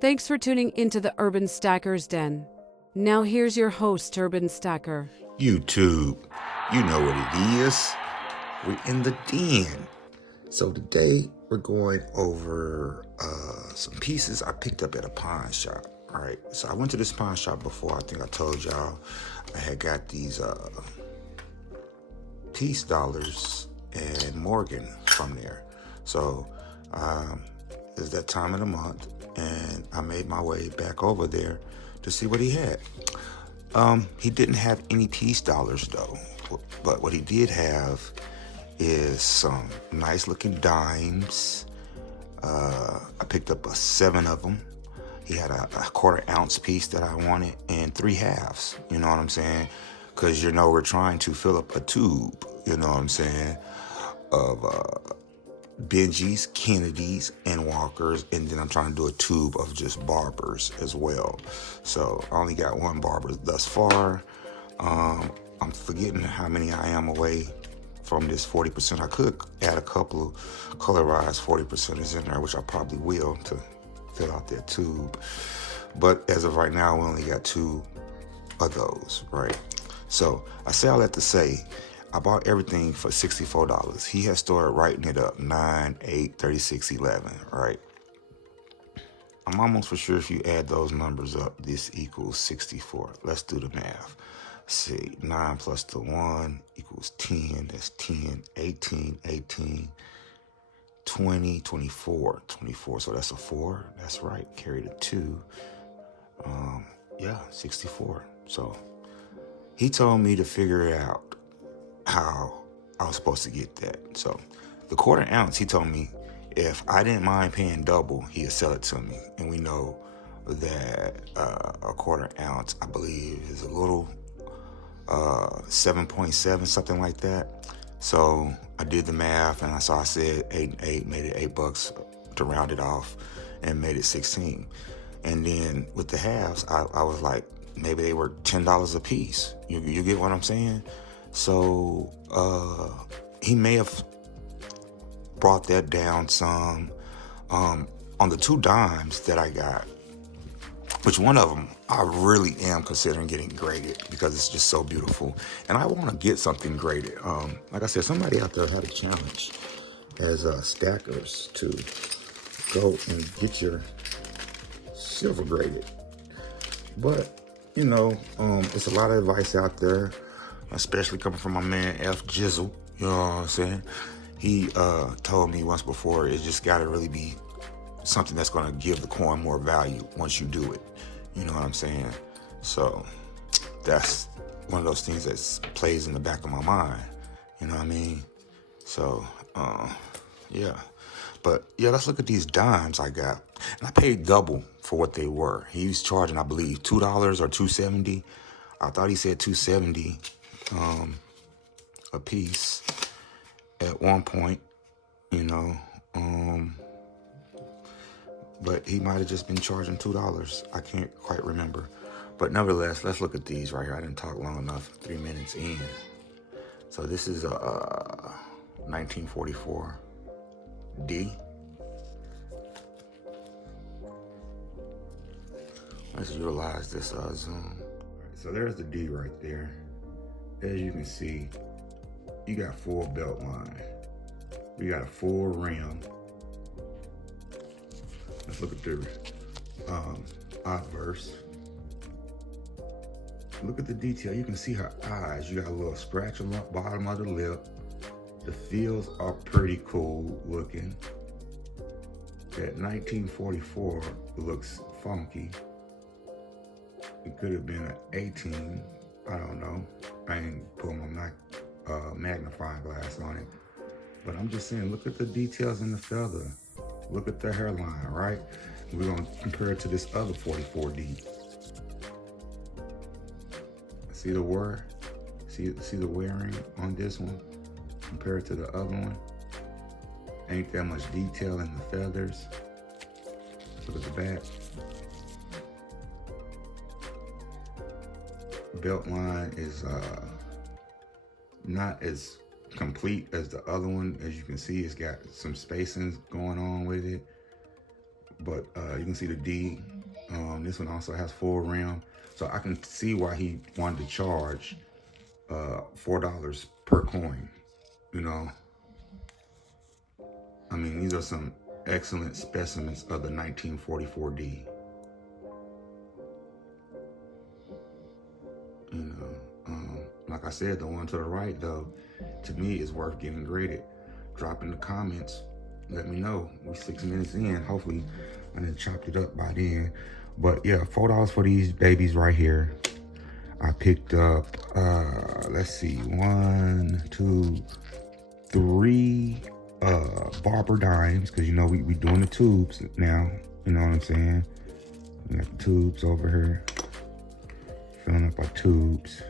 Thanks for tuning into the Urban Stacker's Den. Now here's your host, Urban Stacker. YouTube, you know what it is. We're in the den. So today we're going over some pieces I picked up at a pawn shop. All right, so I went to this pawn shop before. I think I told y'all I had got these Peace Dollars and Morgan from there. So it's that time of the month, and I made my way back over there to see what he had. He didn't have any Peace Dollars though, but what he did have is some nice looking dimes. I picked up 7 of them. He had a quarter-ounce piece that I wanted and 3 halves, you know what I'm saying? Because, you know, we're trying to fill up a tube, you know what I'm saying, of Benjis, Kennedys, and Walkers, and then I'm trying to do a tube of just barbers as well. So I only got 1 barber thus far. I'm forgetting how many I am away from this 40%. I could add a couple of colorized 40%ers in there, which I probably will to fill out that tube. But as of right now, we only got 2 of those, right? So I say all that to say, I bought everything for $64. He has started writing it up 9, 8, 36, 11, right? I'm almost for sure if you add those numbers up, this equals 64. Let's do the math. Let's see, 9 plus the 1 equals 10. That's 10, 18, 18, 20, 24, 24. So that's a 4. That's right. Carry the 2. Yeah, 64. So he told me to figure it out how I was supposed to get that. So the quarter ounce, he told me if I didn't mind paying double, he'd sell it to me. And we know that a quarter ounce, I believe, is a little 7.7, something like that. So I did the math, and I said 8 and 8, made it $8 to round it off, and made it 16. And then with the halves, I was like, maybe they were $10 a piece. You get what I'm saying? So he may have brought that down some. On the 2 dimes that I got, which one of them I really am considering getting graded because it's just so beautiful. And I want to get something graded. Like I said, somebody out there had a challenge as stackers to go and get your silver graded. But, you know, it's a lot of advice out there, especially coming from my man F. Jizzle, you know what I'm saying? He told me once before, it just got to really be something that's going to give the coin more value once you do it. You know what I'm saying? So that's one of those things that plays in the back of my mind. You know what I mean? So, yeah. But, yeah, let's look at these dimes I got. And I paid double for what they were. He was charging, I believe, $2 or $2.70. I thought he said $2.70 a piece at one point, you know. But he might have just been charging $2. I can't quite remember. But nevertheless, let's look at these right here. I didn't talk long enough, 3 minutes in. So this is a 1944 D. Let's utilize this zoom. So there's the D right there. As you can see, you got full belt line. We got a full rim. Let's look at the obverse. Look at the detail. You can see her eyes. You got a little scratch on the bottom of the lip. The feels are pretty cool looking. That 1944 looks funky. It could have been an 18. I don't know. I ain't put my magnifying glass on it. But I'm just saying, look at the details in the feather. Look at the hairline, right? We're going to compare it to this other 44D. See the wear? See the wearing on this one? Compared to the other one. Ain't that much detail in the feathers. Look at the back. Belt line is not as complete as the other one. As you can see, it's got some spacing going on with it. but you can see the D. This one also has full rim, so I can see why he wanted to charge $4 per coin. You know, I mean, these are some excellent specimens of the 1944 D. You know, like I said, the one to the right, though, to me is worth getting graded. Drop in the comments. Let me know. We're 6 minutes in. Hopefully, I done chopped it up by then. But yeah, $4 for these babies right here. I picked up, let's see, 1, 2, 3 Barber dimes, because you know we doing the tubes now. You know what I'm saying? We got the tubes over here. Filling up our tubes.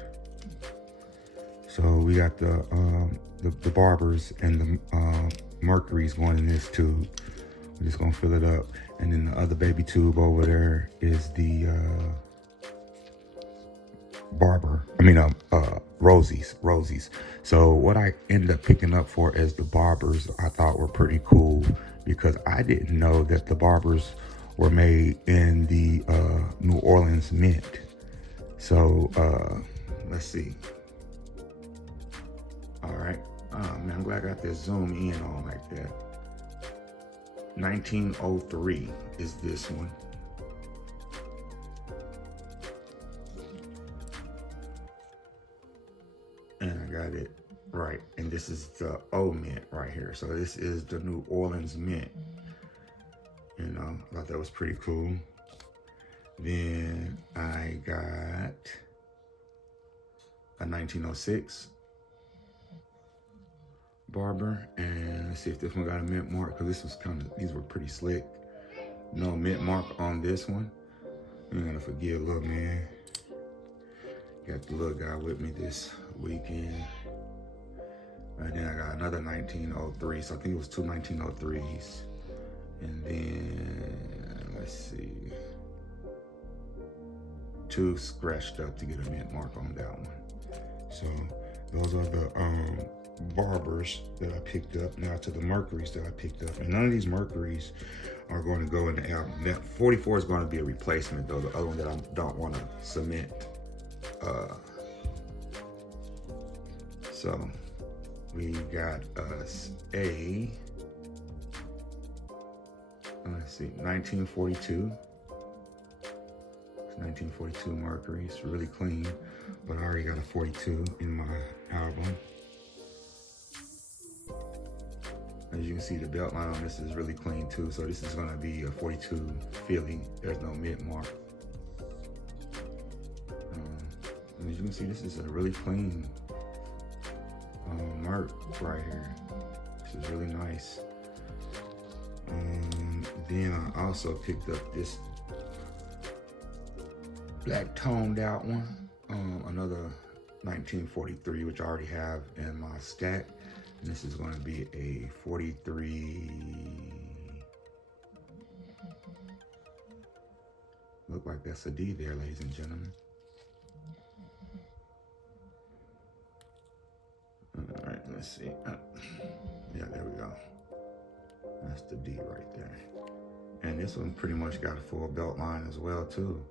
So we got the Barbers and the Mercury's going in this tube. We're just gonna fill it up, and then the other baby tube over there is the Rosie's. So what I ended up picking up for as the Barbers, I thought were pretty cool, because I didn't know that the Barbers were made in the New Orleans Mint. So let's see. All right, man, I'm glad I got this zoom in on like that. 1903 is this one. And I got it right. And this is the O Mint right here. So this is the New Orleans Mint. You know, I thought that was pretty cool. Then I got a 1906 Barber, and let's see if this one got a mint mark, because this was these were pretty slick. No mint mark on this one. I'm gonna forgive little man. Got the little guy with me this weekend. And then I got another 1903, so I think it was 2 1903s. And then, let's see, 2 scratched up to get a mint mark on that one. So those are the Barbers that I picked up. Now to the Mercuries that I picked up. And none of these Mercuries are going to go in the album. That 44 is going to be a replacement, though. The other one that I don't want to submit. So we got us a, let's see, 1942. It's 1942 Mercury. It's really clean, but I already got a 42 in my album. As you can see, the belt line on this is really clean too. So this is gonna be a 42 Philly. There's no mint mark. As you can see, this is a really clean mark right here. This is really nice. Then I also picked up this black toned out one, another 1943, which I already have in my stack. And this is going to be a 43. Look like that's a D there, ladies and gentlemen. All right, let's see. Yeah, there we go. That's the D right there. And this one pretty much got a full belt line as well too.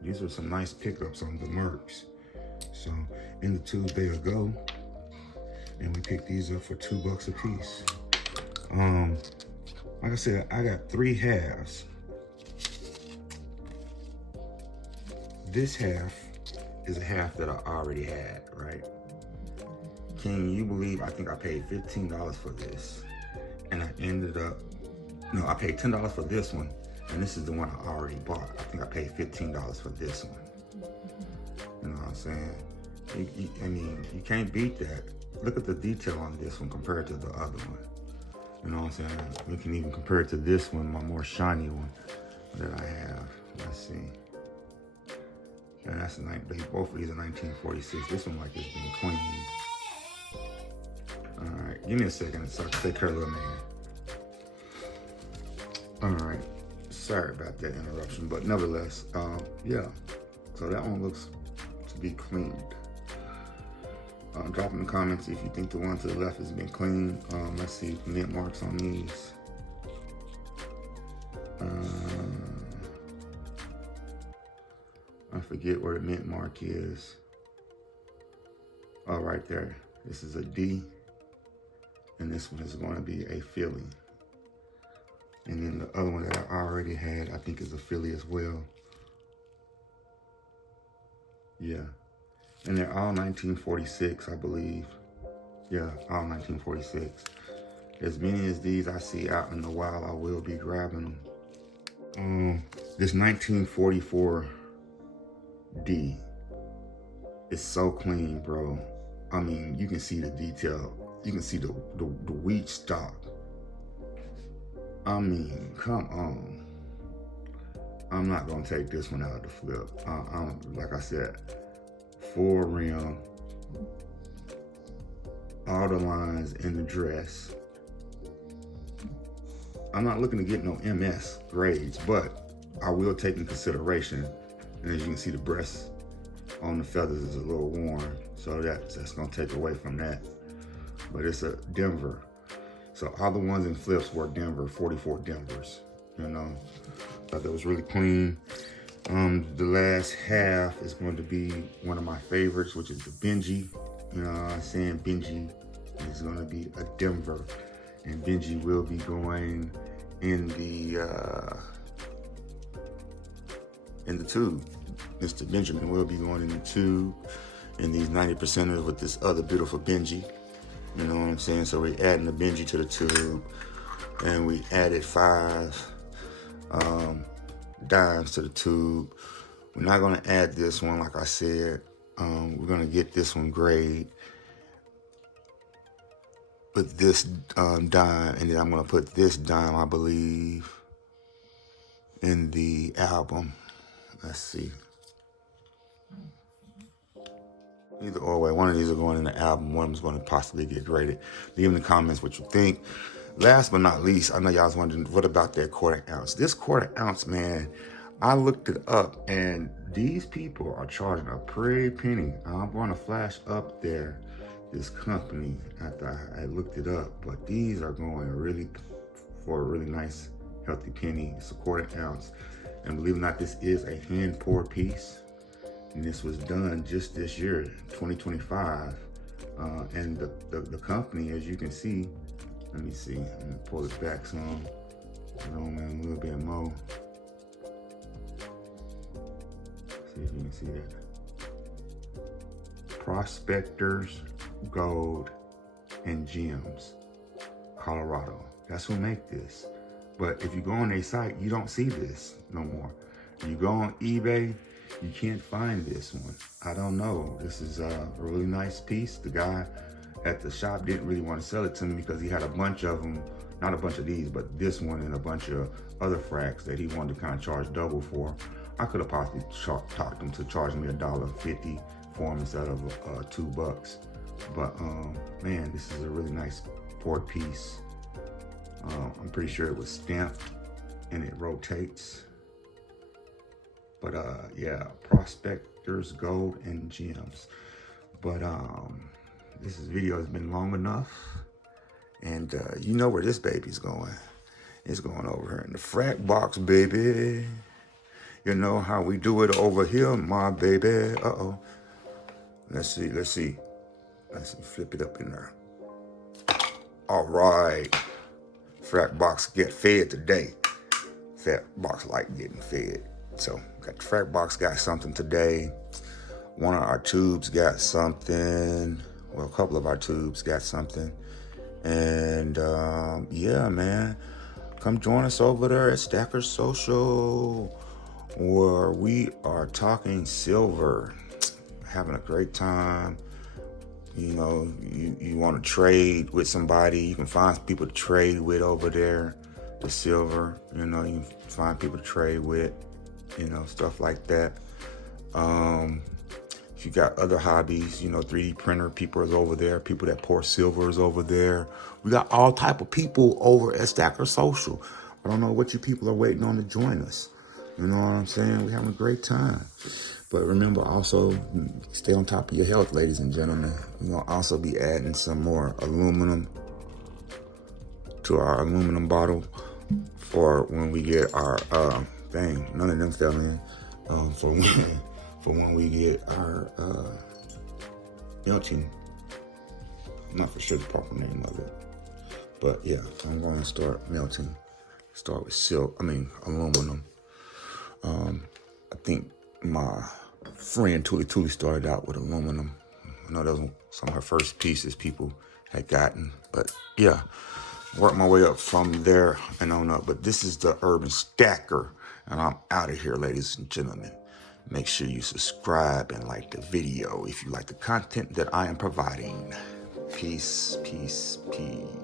These are some nice pickups on the Mercs. So in the tube they'll go. And we picked these up for $2 a piece. Like I said, I got 3 halves. This half is a half that I already had, right? Can you believe I think I paid $15 for this? And I ended up, no, I paid $10 for this one. And this is the one I already bought. I think I paid $15 for this one. You know what I'm saying? I mean, you can't beat that. Look at the detail on this one compared to the other one. You know what I'm saying? We can even compare it to this one, my more shiny one that I have. Let's see. And that's both of these are 1946. This one like it's been cleaned. All right, give me a second so I can take care of little man. All right, sorry about that interruption, but nevertheless, yeah. So that one looks to be cleaned. Drop in the comments if you think the one to the left has been clean. Let's see, mint marks on these. I forget where the mint mark is. Oh, right there. This is a D, and this one is going to be a Philly. And then the other one that I already had, I think is a Philly as well. Yeah. And they're all 1946, I believe. Yeah, all 1946. As many as these I see out in the wild, I will be grabbing them. This 1944 D is so clean, bro. I mean, you can see the detail. You can see the wheat stock. I mean, come on. I'm not gonna take this one out of the flip. Like I said, full rim, all the lines in the dress. I'm not looking to get no MS grades, but I will take in consideration. And as you can see, the breast on the feathers is a little worn, so that's gonna take away from that. But it's a Denver. So all the ones in flips were Denver, 44 Denvers. You know, thought that was really clean. The last half is going to be one of my favorites, which is the Benji. You know, I'm saying Benji is going to be a Denver, and Benji will be going in the tube. Mr. Benjamin will be going in the tube in these 90%ers with this other beautiful Benji. You know what I'm saying? So we're adding the Benji to the tube, and we added 5 dimes to the tube. We're not gonna add this one, like I said. We're gonna get this one grade with this dime, and then I'm gonna put this dime, I believe, in the album. Let's see. Either or way, one of these are going in the album, one of them is going to possibly get graded. Leave in the comments what you think. Last but not least, I know y'all was wondering, what about that 1/4 ounce? This 1/4 ounce, man, I looked it up, and these people are charging a pretty penny. I'm going to flash up there this company after I looked it up, but these are going really for a really nice, healthy penny. It's a 1/4 ounce, and believe it or not, this is a hand pour piece. And this was done just this year, 2025. And the company, as you can see, let me see, I'm gonna pull it back some. Zoom in a little bit more. See if you can see that. Prospectors, Gold, and Gems, Colorado. That's who make this. But if you go on their site, you don't see this no more. If you go on eBay, you can't find this one. I don't know. This is a really nice piece. The guy at the shop didn't really want to sell it to me because he had a bunch of them, not a bunch of these, but this one and a bunch of other fracs that he wanted to kind of charge double for. I could have possibly talked him to charge me $1.50 for them instead of $2. But man, this is a really nice port piece. I'm pretty sure it was stamped and it rotates. But yeah, Prospectors, Gold, and Gems. But this video has been long enough, and you know where this baby's going. It's going over here in the frac box, baby. You know how we do it over here, my baby. Uh-oh. Let's see. Flip it up in there. All right. Frac box get fed today. Frac box like getting fed. So got the frac box got something today. One of our tubes got something. Well, a couple of our tubes got something. And yeah, man, come join us over there at Stacker Social, where we are talking silver, having a great time. You know, you want to trade with somebody, you can find people to trade with over there. The silver, you know, you can find people to trade with. You know, stuff like that. If you got other hobbies, you know, 3D printer people is over there. People that pour silver is over there. We got all type of people over at Stacker Social. I don't know what you people are waiting on to join us. You know what I'm saying? We're having a great time. But remember, also, stay on top of your health, ladies and gentlemen. We're going to also be adding some more aluminum to our aluminum bottle for when we get our dang, none of them fell in. For when we get our melting. I'm not for sure the proper name of it, but yeah, I'm going to start melting. Start with aluminum. I think my friend Tuli started out with aluminum. I know that was some of her first pieces people had gotten, but yeah, work my way up from there and on up. But this is the Urban Stacker, and I'm out of here, ladies and gentlemen. Make sure you subscribe and like the video if you like the content that I am providing. Peace, peace, peace.